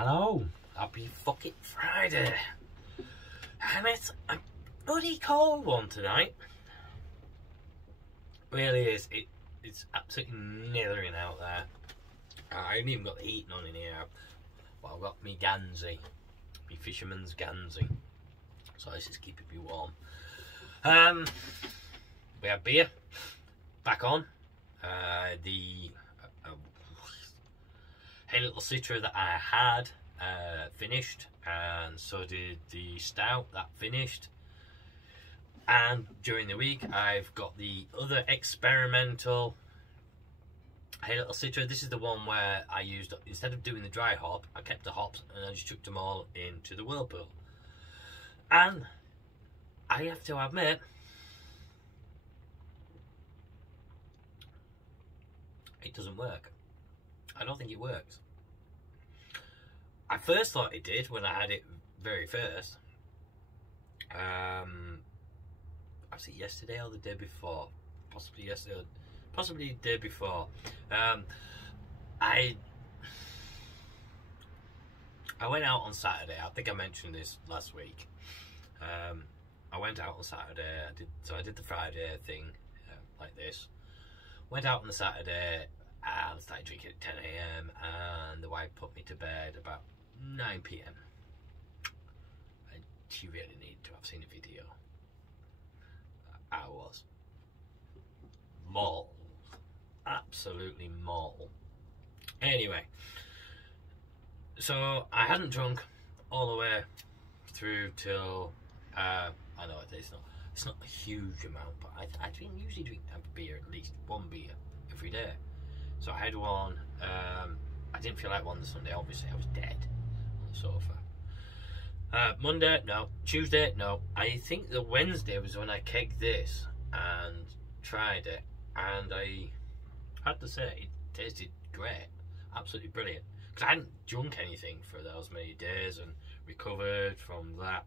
Hello, happy fucking Friday. And it's a bloody cold one tonight. Really is. It's absolutely nithering out there. I haven't even got the heating on in here. But I've got me Gansey, me fisherman's Gansey. So this is keeping me warm. We have beer back on. The Hey Little Citra that I had finished, and so did the stout that finished. And during the week I've got the other experimental Hey Little Citra. This is the one where I used, instead of doing the dry hop, I kept the hops and I just chucked them all into the whirlpool. And I have to admit, it doesn't work. I don't think it works. I first thought it did when I had it very first. Was it yesterday or the day before? Possibly yesterday, possibly the day before. I went out on Saturday. I think I mentioned this last week. I went out on Saturday. I did the Friday thing like this. Went out on the Saturday and started drinking at 10 AM, and the wife put me to bed about 9 PM. And she really needed to have seen a video. I was mauled. Absolutely mauled. Anyway, so I hadn't drunk all the way through till I know it's not a huge amount, but I usually drink a beer, at least one beer every day. So I had one. I didn't feel like one this Sunday. Obviously, I was dead on the sofa. Monday, no. Tuesday, no. I think the Wednesday was when I kegged this and tried it, and I had to say it tasted great, absolutely brilliant. Because I hadn't drunk anything for those many days and recovered from that.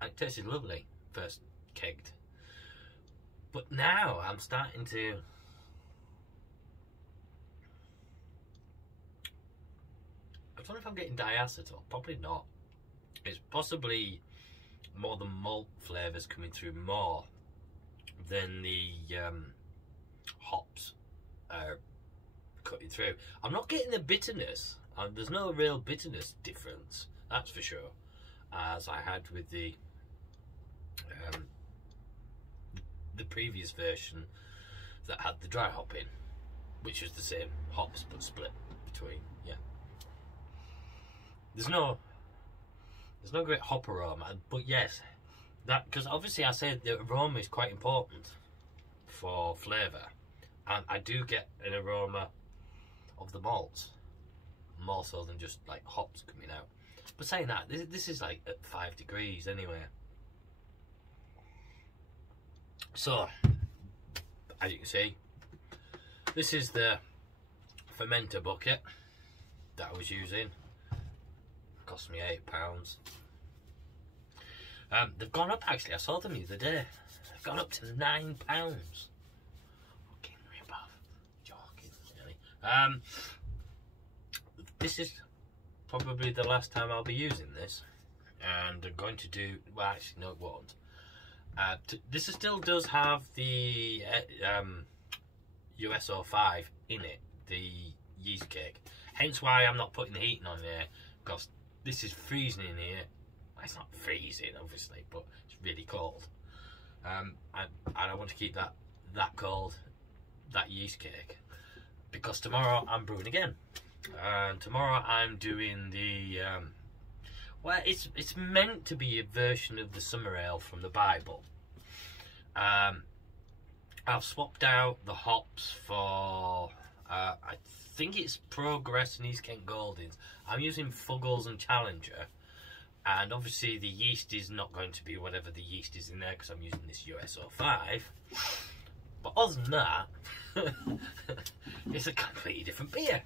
It tasted lovely first kegged, but now I'm starting to. I don't know if I'm getting diacetyl. Probably not. It's possibly more the malt flavours coming through more than the hops are cutting through. I'm not getting the bitterness. There's no real bitterness difference, that's for sure, as I had with the previous version that had the dry hop in, which is the same hops but split between. Yeah. There's no great hop aroma, but yes, that, because obviously I said the aroma is quite important for flavour, and I do get an aroma of the malts more so than just like hops coming out. But saying that, this is like at 5 degrees anyway. So, as you can see, this is the fermenter bucket that I was using. Cost me £8. They've gone up actually. I saw them the other day. They've gone up to £9. Fucking rip off. Joking, really. This is probably the last time I'll be using this, and I'm going to do. Well, actually, no, it won't. This still does have the F.I.F in it, the yeast cake. Hence why I'm not putting the heating on here, because this is freezing in here. It's not freezing, obviously, but it's really cold. And I want to keep that cold, that yeast cake, because tomorrow I'm brewing again. And tomorrow I'm doing the well, it's meant to be a version of the summer ale from the Bible. I've swapped out the hops for I think it's Progress and East Kent Goldings. I'm using Fuggles and Challenger, and obviously the yeast is not going to be whatever the yeast is in there because I'm using this F.I.F. But other than that, it's a completely different beer.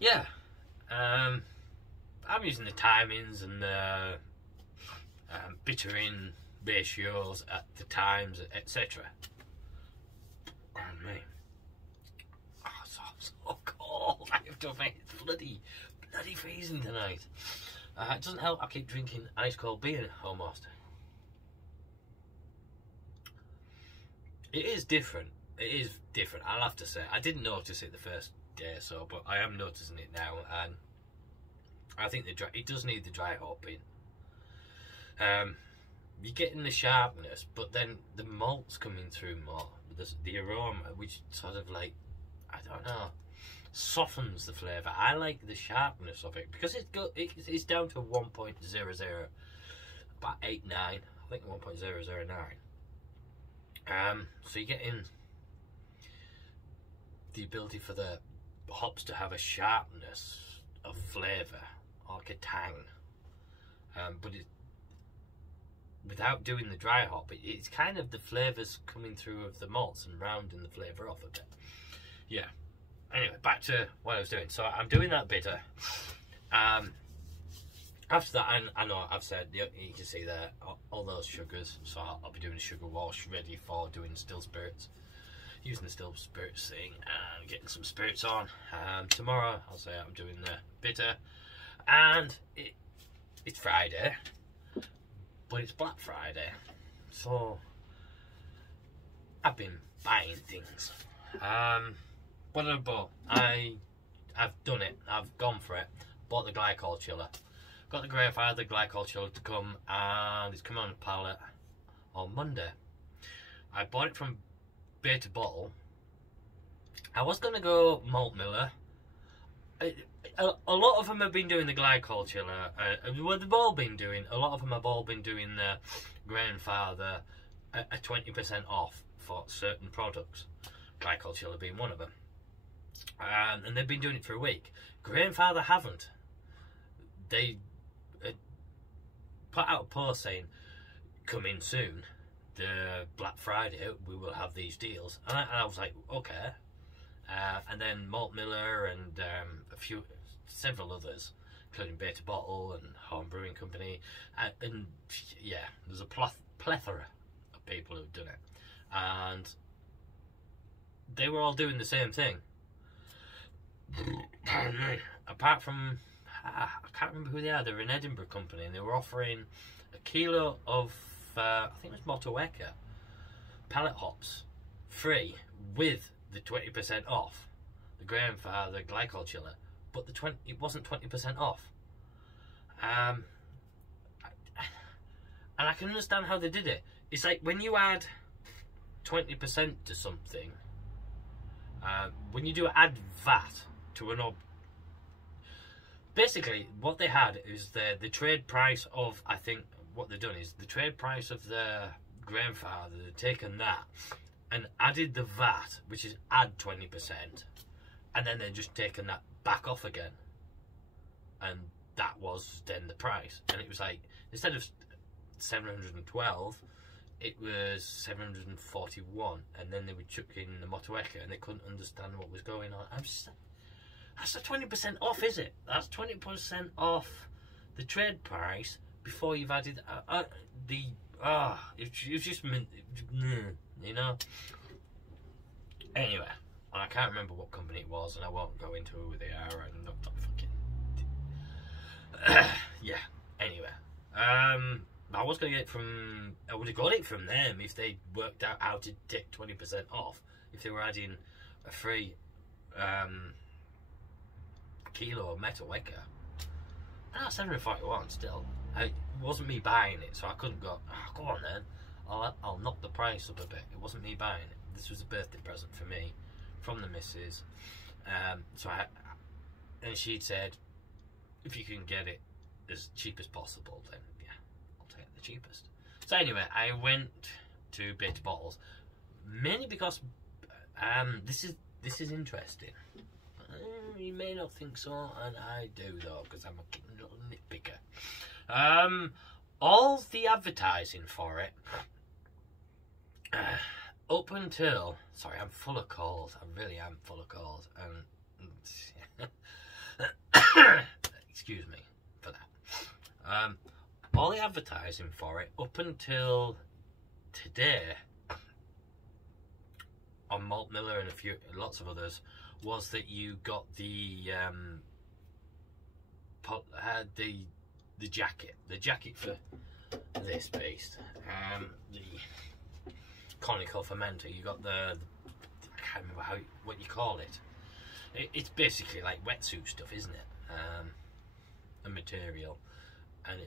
Yeah, I'm using the timings and the bittering ratios at the times, etc. Oh man, oh, so cold. I have to make it bloody freezing tonight. It doesn't help. I keep drinking ice cold beer almost. It is different. It is different. I'll have to say. I didn't notice it the first day or so, but I am noticing it now, and I think it does need the dry hopping. You're getting the sharpness, but then the malt's coming through more. The aroma, which sort of like, I don't know, softens the flavour. I like the sharpness of it because it's down to 1.00, about 89. I think 1.009. So you're getting the ability for the hops to have a sharpness of flavour, like a tang, but without doing the dry hop, it's kind of the flavours coming through of the malts and rounding the flavour off a bit. Yeah. Anyway, back to what I was doing. So I'm doing that bitter. After that, I know I've said, you can see there, all those sugars. So I'll be doing a sugar wash ready for doing still spirits. Using the still spirits thing and getting some spirits on. Tomorrow, I'll say I'm doing the bitter. And it's Friday. But it's Black Friday, so I've been buying things. What did I buy? I've done it. I've gone for it. Bought the glycol chiller. Got the grandfather glycol chiller to come, and it's coming on a pallet on Monday. I bought it from Beta Bottle. I was going to go Malt Miller. A lot of them have been doing the glycol chiller. What they've all been doing, a lot of them have all been doing the grandfather a 20% off for certain products. Glycol chiller being one of them. And they've been doing it for a week. Grandfather haven't. They put out a post saying, coming soon, the Black Friday, we will have these deals. And I was like, okay. And then Malt Miller and several others, including Beta Bottle and Home Brewing Company, and yeah, there's a plethora of people who've done it, and they were all doing the same thing. Apart from, I can't remember who they are. They're an Edinburgh company, and they were offering a kilo of, I think it was Motueka pallet hops, free with the 20% off the grandfather glycol chiller, but it wasn't 20% off. And I can understand how they did it. It's like when you add 20% to something, when you do add VAT to an basically what they had is the trade price of, I think what they've done is the trade price of the grandfather, they've taken that and added the VAT, which is add 20%, and then they're just taking that back off again, and that was then the price. And it was like, instead of 712, it was 741, and then they would chuck in the Motueka, and they couldn't understand what was going on. I'm just, that's a 20% off, is it? That's 20% off the trade price before you've added it's just, you know. Anyway, I can't remember what company it was, and I won't go into who they are. I'm not fucking. Yeah. Anyway, I was gonna get it from. I would have got it from them if they worked out how to take 20% off. If they were adding a free kilo of Motueka. That's 741 still. It wasn't me buying it, so I couldn't go. Oh, go on then. I'll knock the price up a bit. It wasn't me buying it. This was a birthday present for me from the missus. And she'd said, if you can get it as cheap as possible, then yeah, I'll take the cheapest. So anyway, I went to Beta Bottles mainly because this is interesting. You may not think so, and I do though, because I'm a little nitpicker. All the advertising for it, up until, sorry, I'm full of cold. I really am full of cold, and excuse me for that. All the advertising for it up until today on Malt Miller and lots of others was that you got the the jacket for this beast, the conical fermenter. You got the I can't remember what you call it. It's basically like wetsuit stuff, isn't it? A material, and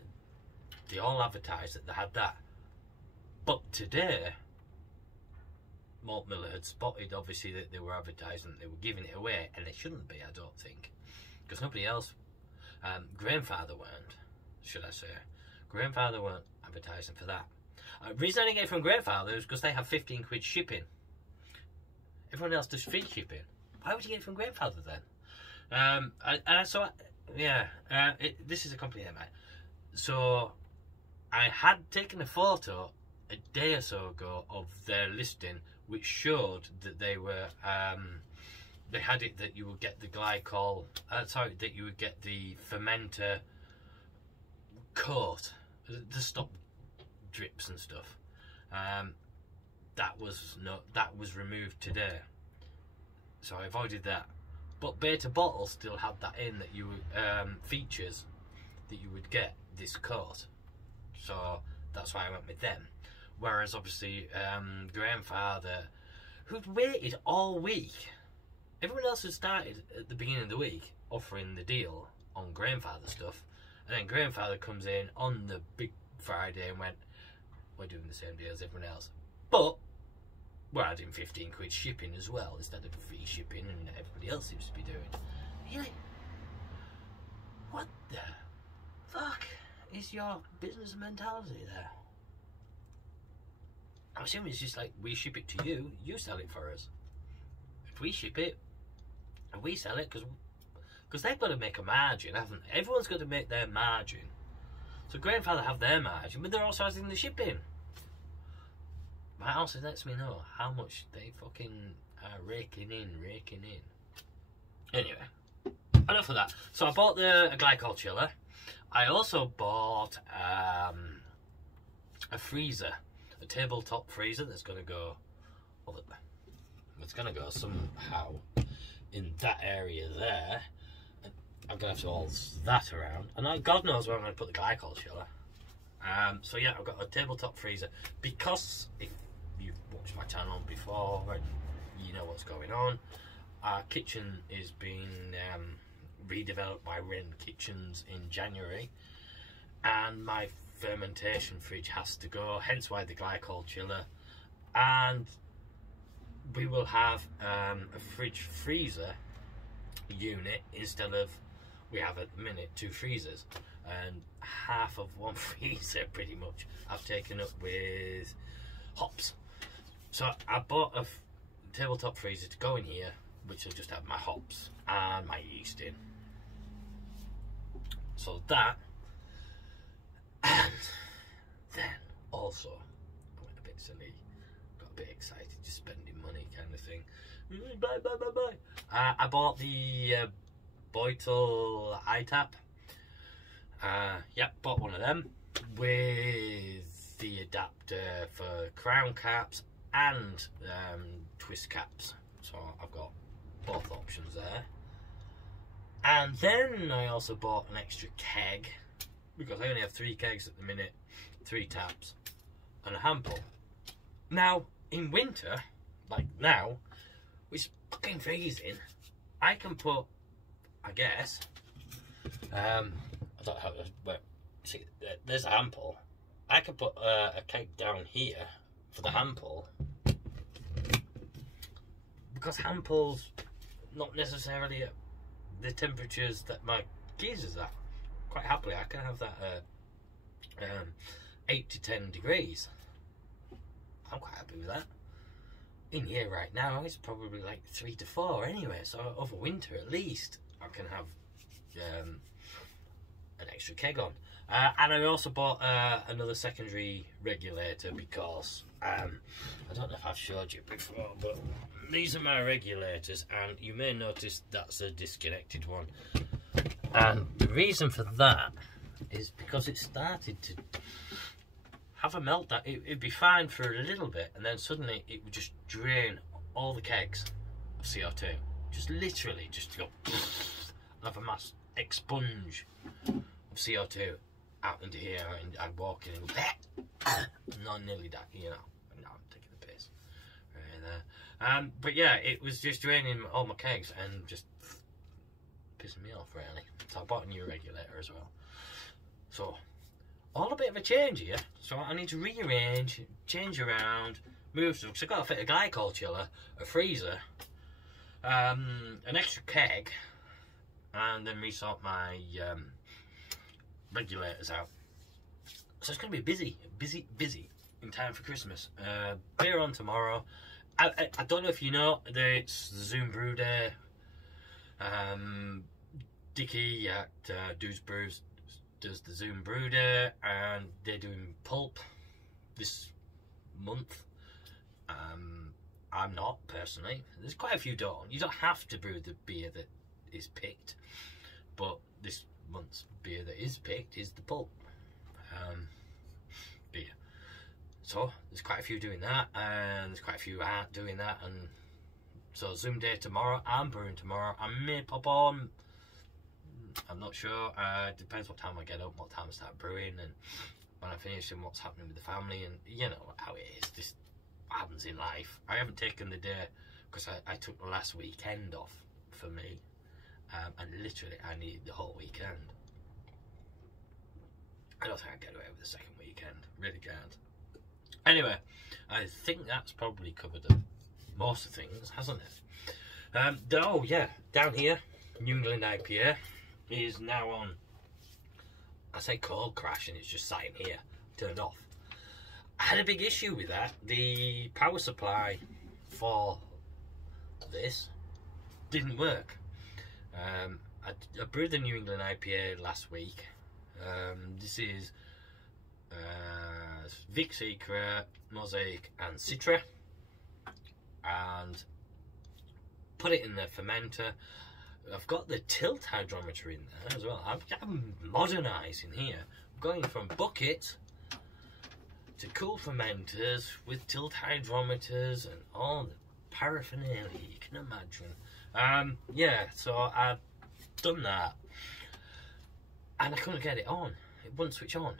they all advertised that they had that. But today, Malt Miller had spotted, obviously, that they were advertising, they were giving it away, and they shouldn't be, I don't think, because nobody else. Grandfather weren't, should I say? Grandfather weren't advertising for that. The reason I didn't get it from Grandfather is because they have 15 quid shipping. Everyone else does free shipping. Why would you get it from Grandfather then? This is a company, mate. So I had taken a photo a day or so ago of their listing, which showed that they were they had it that you would get the glycol. That you would get the fermenter coat, the stop drips and stuff. That was removed today, so I avoided that. But Beta Bottle still had that in, that you features that you would get this coat, so that's why I went with them. Whereas obviously Grandfather, who'd waited all week, everyone else had started at the beginning of the week offering the deal on Grandfather stuff, and then Grandfather comes in on the big Friday and went, we're doing the same deal as everyone else, but we're adding 15 quid shipping as well instead of free shipping and everybody else seems to be doing. You're like, what the fuck is your business mentality there? I'm assuming it's just like, we ship it to you, you sell it for us. If we ship it and we sell it, because they've got to make a margin, haven't they? Everyone's got to make their margin. So Grandfather have their margin, but they're also adding the shipping. That also lets me know how much they fucking are raking in. Anyway, enough of that. So I bought a glycol chiller. I also bought a freezer, a tabletop freezer that's going to go, it's going to go somehow in that area there. I'm going to have to haul that around, and God knows where I'm going to put the glycol chiller. So yeah, I've got a tabletop freezer, because if you've watched my channel before and you know what's going on, our kitchen is being redeveloped by Wren Kitchens in January, and my fermentation fridge has to go, hence why the glycol chiller. And we will have a fridge freezer unit instead of, we have at the minute 2 freezers, and half of one freezer pretty much I've taken up with hops. So I bought a tabletop freezer to go in here, which will just have my hops and my yeast in. So that, and then also I went a bit silly, got a bit excited, just spending money kind of thing. Buy. I bought the Boitel iTap. Yep, bought one of them with the adapter for crown caps and twist caps. So I've got both options there. And then I also bought an extra keg, because I only have 3 kegs at the minute, 3 taps, and a hand pull. Now, in winter, like now, it's fucking freezing, I can put, I guess, I don't know how to, but see, there's a hand pull. I can put a keg down here for the hand pull, because hand pulls not necessarily at the temperatures that my geezer's at. Quite happily, I can have that 8 to 10 degrees. I'm quite happy with that. In here right now, it's probably like 3 to 4 anyway, so over winter at least I can have an extra keg on. And I also bought another secondary regulator, because I don't know if I've showed you before, but these are my regulators, and you may notice that's a disconnected one. And the reason for that is because it started to have a meltdown. It'd be fine for a little bit, and then suddenly it would just drain all the kegs of CO2. Just literally just go and have a mass expunge of CO2 out into here, and I'd walk in and go, not nearly that, you know. No, I'm taking the piss. Right there. But yeah, it was just draining all my kegs and just pissing me off, really. So I bought a new regulator as well. So, all a bit of a change here. So I need to rearrange, change around, move stuff. So I've got to fit a glycol chiller, a freezer, an extra keg, and then resort my regulators out. So it's going to be busy in time for Christmas. Beer on tomorrow. I don't know if you know that it's the Zoom Brew Day. Dickie at Dudes Brews does the Zoom Brew Day, and they're doing pulp this month. I'm not, personally. There's quite a few don't. You don't have to brew the beer that is picked, but this month's beer that is picked is the pulp beer. So there's quite a few doing that, and there's quite a few aren't doing that. And so Zoom Day tomorrow. I'm brewing tomorrow. I may pop on. I'm not sure. Depends what time I get up, what time I start brewing, and when I finish, and what's happening with the family, and you know how it is. This happens in life. I haven't taken the day because I took the last weekend off for me, and literally I needed the whole weekend. I don't think I get away with the second weekend. Really can't. Anyway, I think that's probably covered most of things, hasn't it? Oh yeah, down here, New England IPA is now on, I say cold crash, and it's just sitting here, turned off. I had a big issue with that. The power supply for this didn't work. I brewed the New England IPA last week. This is Vic Secret, Mosaic and Citra, and put it in the fermenter. I've got the tilt hydrometer in there as well. I'm modernising here. I'm going from bucket to cool fermenters with tilt hydrometers and all the paraphernalia you can imagine. Yeah, so I've done that, and I couldn't get it on. It wouldn't switch on.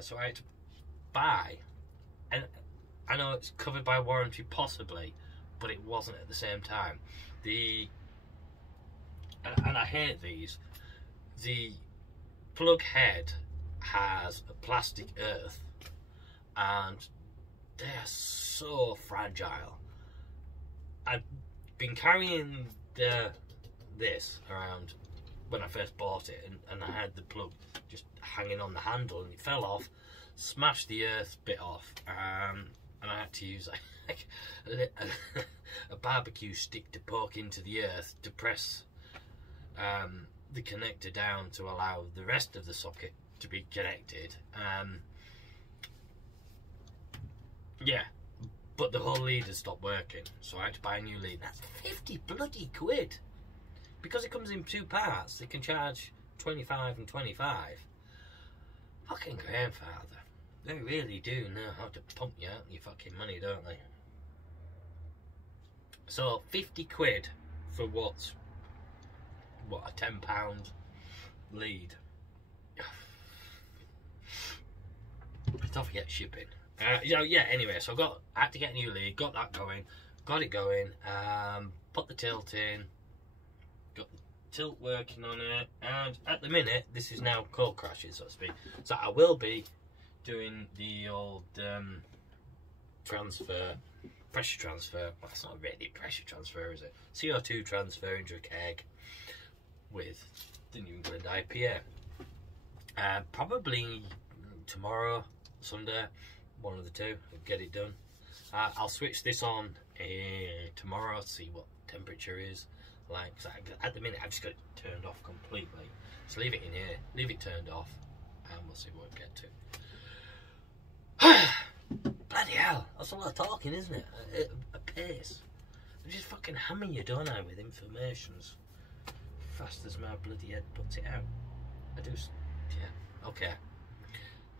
So I had to buy, and I know it's covered by warranty possibly, but it wasn't at the same time. And I hate these. The plug head has a plastic earth, and they are so fragile. I've been carrying this around when I first bought it, and I had the plug just hanging on the handle, and it fell off, smashed the earth bit off, and I had to use like a barbecue stick to poke into the earth to press the connector down to allow the rest of the socket to be connected. Yeah, but the whole lead had stopped working, so I had to buy a new lead. That's 50 bloody quid. Because it comes in two parts, they can charge 25 and 25. Fucking grandfather. They really do know how to pump you out your fucking money, don't they? So 50 quid for what, a £10 lead. Don't forget shipping. Yeah, anyway, so I had to get a new lead, got that going, got it going, put the tilt in, got the tilt working on it, and at the minute, this is now cold crashing, so to speak. So I will be doing the old transfer, pressure transfer. Well, it's not really pressure transfer, is it? CO2 transfer into a keg with the New England IPA. Probably tomorrow, Sunday, one of the two, get it done. I'll switch this on tomorrow to see what temperature is like. So at the minute, I've just got it turned off completely. So leave it in here, leave it turned off, and we'll see what we get to. Bloody hell, that's a lot of talking, isn't it? A pace. I just fucking hammer you, don't I, with informations. Fast as my bloody head puts it out. I do, yeah, okay.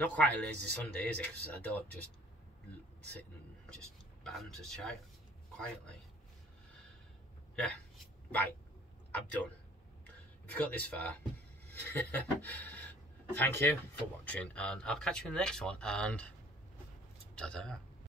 Not quite a lazy Sunday, is it? Because I don't just sit and just banter chat quietly. Yeah, right, I'm done. if you got this far, thank you for watching, and I'll catch you in the next one, and ta-ta.